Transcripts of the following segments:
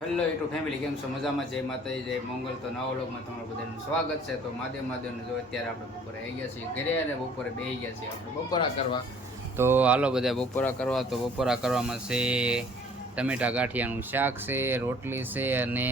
Hello YouTube family કેમ છો? મજામાં? જય માતાજી જય મંગલ. તો નવા વ્લોગમાં તમારું બધાનું સ્વાગત છે. તો મહાદેવ મહાદેવને જો અત્યારે આપણે બપોરે આવી ગયા છીએ ઘરે અને બપોરે બેસી ગયા છીએ આપણે બપોરા કરવા. તો હાલો બધા બપોરા કરવા. તો બપોરા કરવામાં છે ટમેટા ગાંઠિયાનું શાક છે રોટલી છે અને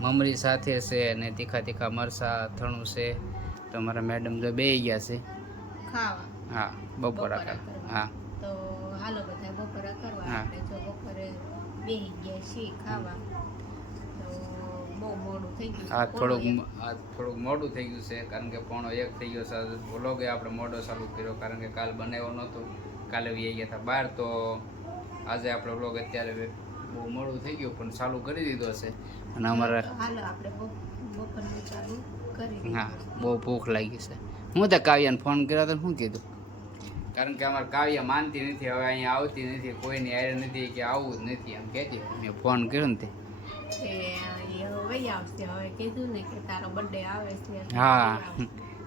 મમરી સાથે છે અને તીખા તીખા મરસા થણું છે. તો મારા મેડમ જો બેસી ગયા છે. હા બપોરા કરવા. હા. તો હાલો બધા બપોરા કરવા. હા. આપણે જો બપોરે બેસી ગયા છીએ ખાવા. બહુ મોડું થઈ ગયું આ થોડુંક. આ થોડુંક મોડું થઈ ગયું છે કારણ કે પોણો એક થઈ ગયો છે. વ્લોગે આપણે મોડો ચાલુ કર્યો કારણ કે કાલ બનાવ્યો નહોતો. કાલે વી ગયા હતા બહાર તો આજે આપણો વ્લોગ અત્યારે બહુ મોડું થઈ ગયું પણ ચાલુ કરી દીધો છે. અને અમારે હાલો આપણે બપોરનું ચાલુ કરી હા બહુ ભૂખ લાગી છે. હું તો કાવ્યાને ફોન કર્યો તો શું કીધું? કારણ કે અમારે કાવ્ય માનતી નથી હવે અહીંયા આવતી નથી કોઈની હારે નથી કે આવવું જ નથી એમ કહેતી. મેં ફોન કર્યો ને તે. આવે હા.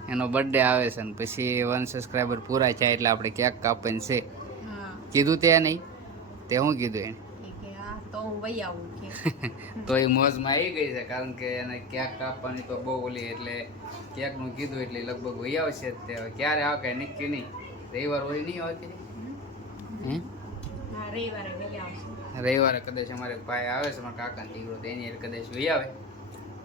એનો બર્થડે આવે છે ને પછી વન સબસ્ક્રાઈબર પૂરા થાય એટલે આપણે ક્યાંક કાપવાની છે. હા. કીધું તે નહીં તે શું કીધું એને? તો આવું એ મોજમાં આવી ગઈ છે કારણ કે એને ક્યાંક કાપવાની તો બહુ ઓલી એટલે ક્યાંકનું કીધું એટલે લગભગ વહી આવશે જ તે. હવે ક્યારે આવે કાંઈ નક્કી નહીં. રવિવાર હોય નહીં આવતી રવિવારે કદાચ અમારે ભાઈ આવે છે અમારા કાકાનો દીકરો તો એની કદાચ વહી આવે.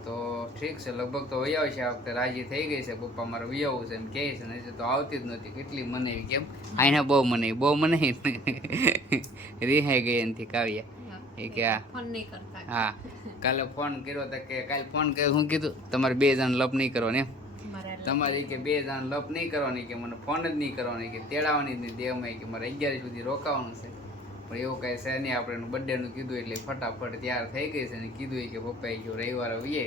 તો ઠીક છે લગભગ તો વહી આવશે. આ વખતે રાજી થઈ ગઈ છે પપ્પા મારે વહી આવવું છે એમ કહે છે નહીં તો આવતી જ નહોતી. કેટલી મનાવી કેમ? આને બહુ મને બહુ મને રિહાઈ ગઈ એનાથી કાવ્યા. એ કે હા કાલે ફોન કર્યો તો કે કાલે ફોન કર્યો શું કીધું તમારે બે જણ લપ નહીં એમ. મારા તમારે કે બે જણ લપ નહીં કરવાની કે મને ફોન જ નહીં કરવાની કે તેડાવાની જ નહીં દેહમાં કે મારે અગિયાર સુધી રોકાવાનું છે. પણ એવું કાંઈ છે નહીં આપણે એનું બર્થડેનું કીધું એટલે ફટાફટ તૈયાર થઈ ગઈ છે ને કીધું કે પપ્પાએ જો રવિવારે વીએ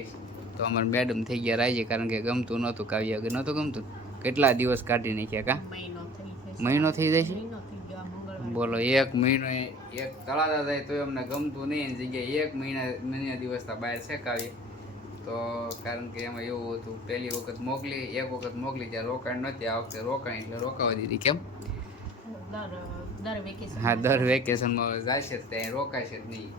તો અમારે મેડમ થઈ ગયા રાજી કારણ કે ગમતું નહોતું કાવ્યા કે નહોતું ગમતું? કેટલા દિવસ કાઢી નાખ્યા કા? મહિનો થઈ જશે. મહિનો થઈ જાય છે બોલો એક મહિનો એક તળાતા જાય તો અમને ગમતું નહીં. એની જગ્યાએ એક મહિના મહિના દિવસ બહાર છે શેકાવીએ તો કારણ કે એમાં એવું હતું પહેલી વખત મોકલી એક વખત મોકલી ત્યાં રોકાણ નહોતી આ વખતે રોકાણ એટલે રોકાવા દીધી કેમ? હા દર વેકેશનમાં જશે જ ત્યાં રોકાશે જ નહીં.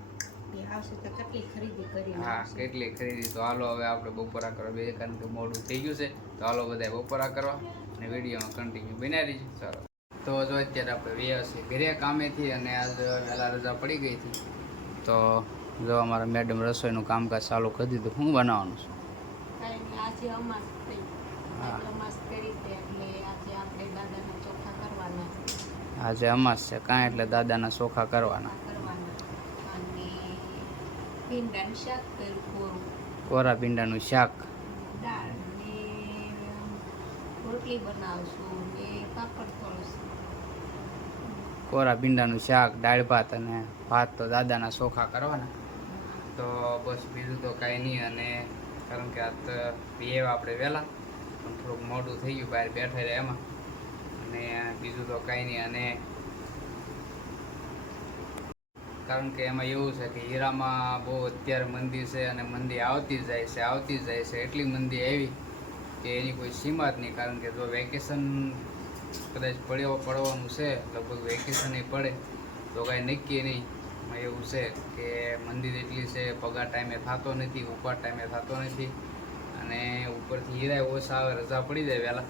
હા કેટલી ખરીદી તો હાલો હવે આપણે બપોરા કરવા બે કારણ કે મોડું થઈ ગયું છે તો હાલો બધા બપોરા કરવા અને વિડીયોમાં કન્ટિન્યુ બનાવી ચાલો. તો જો અત્યારે આપણે વ્યવસ્થિત ઘરે કામેથી અને આજ વહેલા રજા પડી ગઈ હતી તો જો અમારા મેડમ રસોઈનું કામકાજ ચાલુ કરી દીધું હું બનાવવાનું છું. આજે અમાસ છે કાંઈ એટલે દાદાના ચોખા કરવાના. કોરા. ભીંડાનું શાક? કોરા ભીંડાનું શાક દાળ ભાત અને ભાત તો દાદાના ચોખા કરવાના. તો બસ બીજું તો કાંઈ નહીં અને કારણ કે આ તો પીએ આપણે વહેલા. પણ થોડુંક મોડું થઈ ગયું બહાર બેઠા રહ્યા એમાં. અને બીજું તો કાંઈ નહીં અને કારણ કે એમાં એવું છે કે હીરામાં બહુ અત્યારે મંદી છે અને મંદી આવતી જાય છે, આવતી જાય છે. એટલી મંદી આવી કે એની કોઈ સીમા જ નહીં. કારણ કે જો વેકેશન કદાચ પડ્યો પડવાનું છે, લગભગ વેકેશન પડે. તો કાંઈ નક્કી નહીં. એમાં એવું છે કે મંદિર એટલી છે, પગાર ટાઈમે થતો નથી ઉપર ટાઈમે થતો નથી અને ઉપરથી હીરા ઓછા આવે, રજા પડી જાય વહેલા.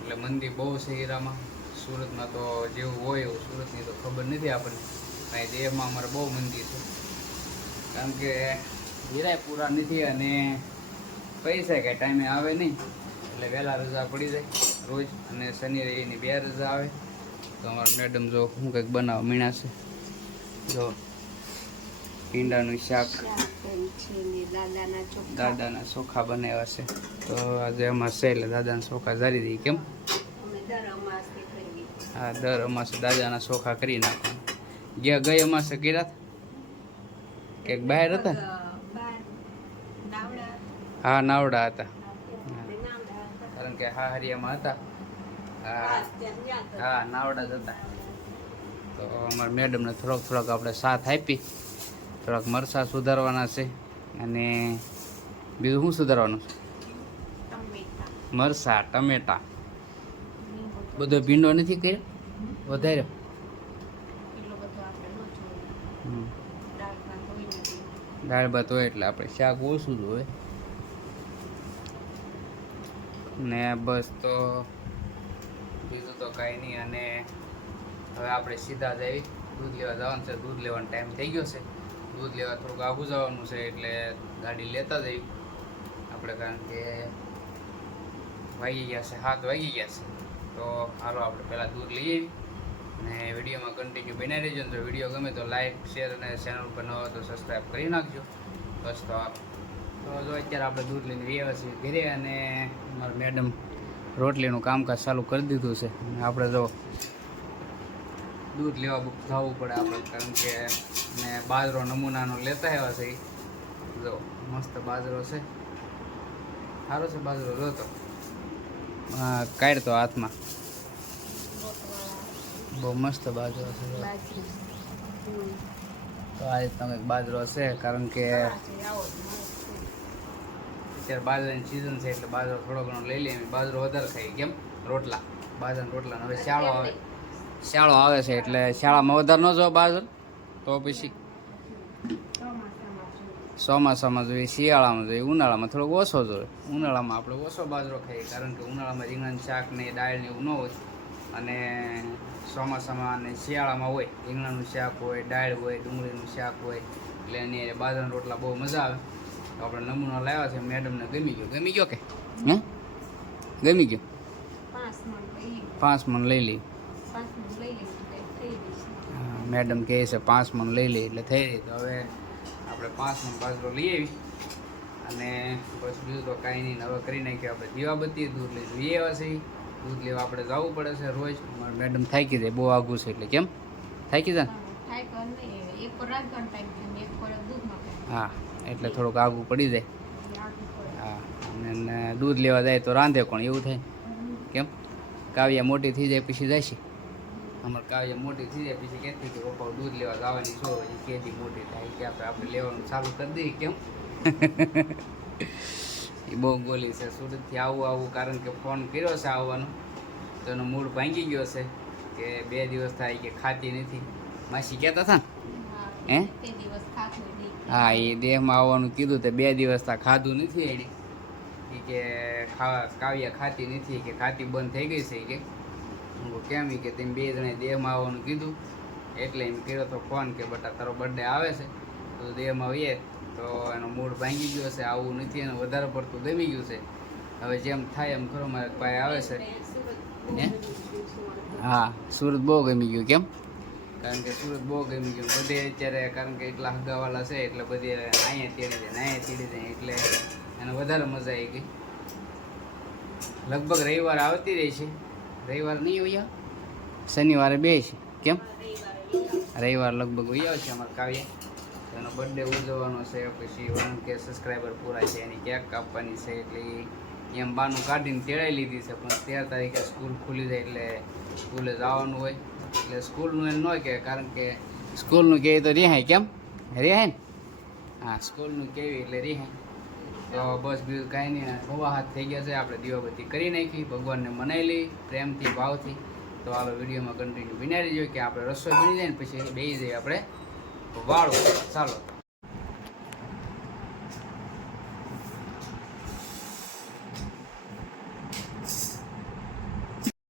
એટલે મંદી બહુ છે હીરામાં. સુરતમાં તો જેવું હોય એવું સુરતની તો ખબર નથી આપણને. કાંઈ દેહમાં અમારે બહુ મંદી છે. કારણ કે હીરાય પૂરા નથી અને પૈસા કાંઈ ટાઈમે આવે નહીં. એટલે વહેલા રજા પડી જાય રોજ અને શનિ રવિની બે રજા આવે. તો અમારા મેડમ જો શું કંઈક બનાવ મીણા છે જો, ઈંડાનું શાક. દાદાના ચોખા બનાવ્યા છે. તો આજે અમાસ છે એટલે દાદાના ચોખા જારી દઈએ કેમ? હા, દર અમાસે દાદાના ચોખા કરી નાખવાના. ગયા ગઈ અમાસે કર્યા? કે બહાર હતા? હા, નાવડા હતા. કારણ કે હા હરિયામાં હતા. હા, નાવડા જ હતા. તો અમારા મેડમને થોડોક થોડોક આપણે સાથ આપી. થોડાક મરસા સુધારવાના છે અને બીજું શું સુધારવાનું છે? મરસા ટમેટા. બધો ભીંડો નથી કર્યો? વધારે. દાળ ભાત હોય દાળ ભાત હોય એટલે આપણે શાક ઓછું જ હોય. ને બસ તો બીજું તો કાંઈ નહીં. અને હવે આપણે સીધા જઈ દૂધ લેવા જવાનું છે. દૂધ લેવાનો ટાઈમ થઈ ગયો છે. દૂધ લેવા થોડુંક આઘું જવાનું છે એટલે ગાડી લેતા જઈ આપણે કારણ કે વાગી ગયા છે. હાથ વાગી ગયા છે. તો હાલો આપણે પહેલાં દૂધ લઈ આવી અને વિડીયોમાં કન્ટિન્યુ બની રહેજો. તો વીડિયો ગમે તો લાઇક શેર અને ચેનલ પર ન હોય તો સબસ્ક્રાઈબ કરી નાખજો. બસ તો તો જો અત્યારે આપણે દૂધ લઈને આવ્યા છીએ ઘરે અને મારા મેડમ રોટલીનું કામકાજ ચાલુ કરી દીધું છે. આપણે જો દૂધ લેવા જવું પડે આપણે, કારણ કે ને બાજરો નમૂનાનો લેતા આવ્યા છે. જો, મસ્ત બાજરો છે સારો છે બાજરો જોતો હા કાઢતો હાથમાં બહુ મસ્ત બાજરો છે, જો. તો આજે તમે બાજરો છે, કારણ કે જ. અત્યારે બાજરાની સિઝન છે એટલે બાજરો થોડો ઘણો લઈ લઈએ બાજરો વધારે ખાઈ કેમ રોટલા બાજરાના રોટલા હવે શાળો આવે શાળો આવે છે એટલે શાળામાં વધારે ન જો બાજર તો પછી ચોમાસામાં જોઈએ. શિયાળામાં જોઈએ ઉનાળામાં થોડોક ઓછો જોઈએ ઉનાળામાં આપણે ઓછો બાજરો ખાઈએ કારણ કે ઉનાળામાં રીંગણ શાક ને દાળ ને એવું ન હોય. અને ચોમાસામાં અને શિયાળામાં હોય રીંગણાનું શાક હોય દાળ હોય ડુંગળીનું શાક હોય એટલે એની બાજરાના રોટલા બહુ મજા આવે. તો આપણે નમૂનો લાવ્યા છે મેડમને ગમી ગયો. ગમી ગયો કે? હે? ગમી ગયો? પાંચ મણ લઈ લઈ લઈશું મેડમ કહે છે પાંચ મણ લઈ લઈ એટલે થઈ રહી તો હવે આપણે પાંચ મણ બાજરો લઈ આવી. અને બસ બીજું તો કાંઈ નહીં હવે કરી નાખ્યું. આપણે દીવાબત્તી દૂધ લઈ જોઈએ એવા છે. દૂધ લેવા આપણે જવું પડે છે રોજ. મેડમ થાકી જાય બહુ આઘું છે એટલે. કેમ? થાકી જાય હા એટલે થોડુંક આઘું પડી જાય. હા અને દૂધ લેવા જાય તો રાંધે કોણ? એવું થાય. કેમ? કાવ્યા મોટી થઈ જાય પછી જાય છે. અમારે કાવ્ય મોટી થઈ જાય પછી કહેતી કે પપ્પા દૂધ લેવા જવાની છો. એ કેદી મોટી થાય કે આપણે આપણે લેવાનું ચાલુ કરી દઈએ કેમ? એ બહુ ગોલી છે સુરતથી આવું આવું કારણ કે ફોન કર્યો છે આવવાનો. તો એનો મૂડ ભાંગી ગયો છે કે બે દિવસ થાય કે ખાતી નથી. માસી કહેતા હતા ને? હે? હા, એ દેહમાં આવવાનું કીધું તે બે દિવસ તા ખાધું નથી ઈ કે ખાવા કાવ્યા ખાતી નથી કે ખાતી બંધ થઈ ગઈ છે કે. કેમ કે તેમ બે જણે દેહમાં આવવાનું કીધું. એટલે એમ કર્યો તો ફોન કે બટા, તારો બર્થડે આવે છે. તો દેહમાં આવીએ તો એનો મૂડ ભાંગી ગયો છે, આવું નથી, એને વધારે પડતું ગમી ગયું છે. હવે જેમ થાય એમ ખરો મારે ભાઈ આવે છે. હે? સુરત બહુ ગમી ગયું, કેમ? કારણ કે સુરત બહુ ગમી ગયું. બધે અત્યારે કારણ કે એટલા હગાવાલા છે, એટલે બધે અહીંયા તેડી જાય અહીંયા તેડી જાય, એટલે એને વધારે મજા આવી ગઈ. લગભગ રવિવાર આવતી રહી છે. રવિવાર નહીં હોય શનિવારે બે છે. કેમ? રવિવાર લગભગ વહી છે અમારે કાવ્ય. એનો બર્થડે ઉજવવાનો છે, પછી વન કે સબસ્ક્રાઈબર પૂરા છે, એની કેક કાપવાની છે, એટલે એમ બાનું કાઢીને તેડાઈ લીધી છે, પણ તેર તારીખે સ્કૂલ ખુલી જાય એટલે સ્કૂલે જવાનું હોય. એટલે સ્કૂલનું એમ ન કહે કારણ કે સ્કૂલનું કહે તો રિહાય કેમ? રિહાય ને? હા સ્કૂલનું કેવી એટલે રિહાય તો બસ બીજું કાંઈ નહીં. હવા હાથ થઈ ગયા છે. આપણે દીવાબત્તી કરી નાખી. ભગવાનને મનાઈ લઈ પ્રેમથી, ભાવથી. તો હાલો વિડીયોમાં કન્ટિન્યુ વિનારી જોઈએ કે આપણે રસોઈ બની જાય ને પછી બે જઈએ આપણે વાળું. ચાલો.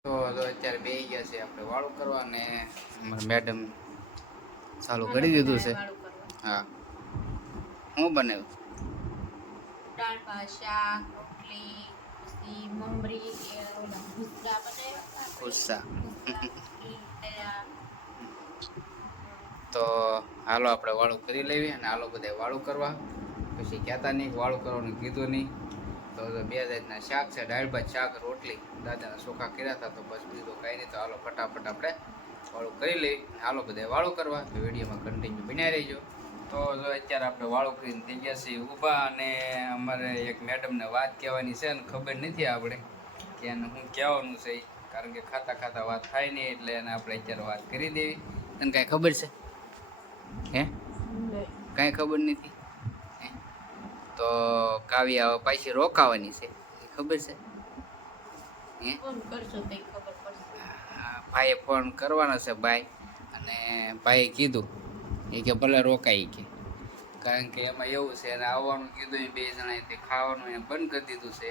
તો અત્યારે બેસી ગયા છે આપણે વાળું કરવા અને મેડમ ચાલુ કરી દીધું છે. હા. હું બનાવ્યું? દાળ ભાષા રોટલી પછી મમરી ભૂસરા બનાવ્યા ગુસ્સા તો હાલો આપણે વાળું કરી લેવી અને હાલો બધા વાળું કરવા. પછી કહેતા નહીં વાળું કરવાનું કીધું નહીં. તો બે જાતના શાક છે દાળ ભાત શાક રોટલી. દાદાના ચોખા કર્યા હતા તો બસ બીજું કાંઈ નહીં. તો હાલો ફટાફટ આપણે વાળું કરી લઈ હાલો બધા વાળું કરવા. તો વિડીયોમાં કન્ટિન્યુ બન્યા રહેજો. તો જો અત્યારે આપણે વાળું કરીને થઈ ગયા છીએ ઊભા અને અમારે એક મેડમને વાત કહેવાની છે અને ખબર નથી આપણે કે એને શું કહેવાનું છે. કારણ કે ખાતા ખાતા વાત થાય નહીં એટલે એને આપણે અત્યારે વાત કરી દેવી. તને કાંઈ ખબર છે? હે? કાંઈ ખબર નથી? તો કાવ્યા હવે પાછી રોકાવાની છે. ખબર છે? હે ભાઈએ ફોન કરવાનો છે ભાઈ. અને ભાઈએ કીધું એ કે ભલે રોકાઈ કે કારણ કે એમાં એવું છે એને આવવાનું કીધું એ બે જણાએ તે ખાવાનું એને બંધ કરી દીધું છે.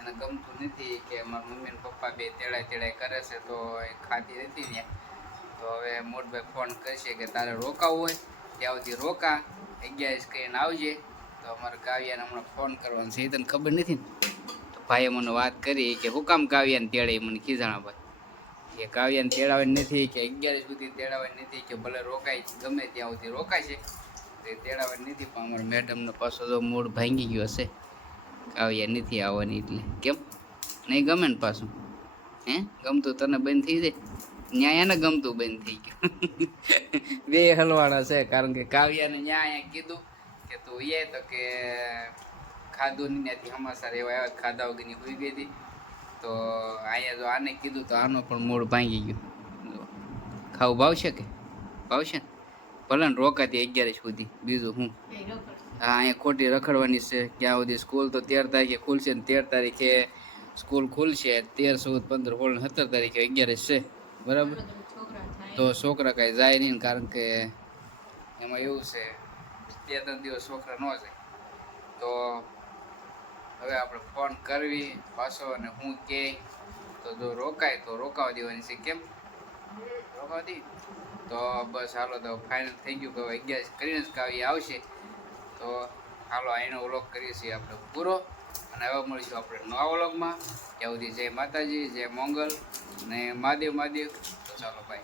એને ગમતું નથી કે મારા મમ્મી પપ્પા બે તેડાય તેડાય કરે છે તો એ ખાતી નથી ને. તો હવે મોટભાઈ ફોન કરશે કે તારે રોકાવું હોય, ત્યાં સુધી રોકા અગિયાર કરીને આવજે. તો અમારે કાવ્યાને હમણાં ફોન કરવાનો છે, એ તને ખબર નથી ને? તો ભાઈએ મને વાત કરી કે હું કામ કાવ્યાને તેડે મને કીધાણા ભાઈ? કે કાવ્યાને તેડાવાની નથી કે અગિયાર સુધી તેડાવાની નથી કે ભલે રોકાય, ગમે ત્યાં સુધી રોકાય છે. તે તેડાવવાની નથી, પણ અમારા મેડમનો પાછો તો મૂડ ભાંગી ગયો હશે, કાવ્યા નથી આવવાની એટલે. કેમ? નહીં ગમે ને પાછું. હે? ગમતું તને બંધ થઈ જાય? ન્યાય એને ગમતું બંધ થઈ ગયું. બે હલવાડા છે, કારણ કે કાવ્યાને ન્યાય કીધું કે તું એ તો કે ખાધું નહીં, ત્યાંથી હમાસા એવા ખાધા વગરની હોઈ ગઈ હતી. તો અહીંયા જો આને કીધું તો આનો પણ મૂળ ભાંગી ગયો. ખાવું ભાવશે કે? ભાવશે ને? ભલે ને રોકાતી અગિયાર સુધી. બીજું હું? હા અહીંયા ખોટી રખડવાની છે. ક્યાં સુધી સ્કૂલ તો તેર તારીખે ખુલશે ને તેર તારીખે સ્કૂલ ખુલશે. તેર ચૌદ પંદર સોળ સત્તર તારીખે અગિયાર છે. બરાબર? તો છોકરા કાંઈ જાય નહીં કારણ કે એમાં એવું છે બે ત્રણ દિવસ છોકરા ન જાય. તો હવે આપણે ફોન કરવી, પાછો અને હું કે, તો જો રોકાય, તો રોકાવા દેવાની છે કેમ? રોકાવા દે. તો બસ હાલો, તો ફાઇનલ થઈ ગયું કે અગિયાર કરીને જ કાવી આવશે. તો હાલો અહીંનો વ્લોગ કરીએ છીએ આપણે પૂરો. અને હવે મળીશું આપણે નવા વ્લોગમાં. ત્યાં સુધી જય માતાજી, જય મોંગલ અને મહાદેવ મહાદેવ. તો ચાલો ભાઈ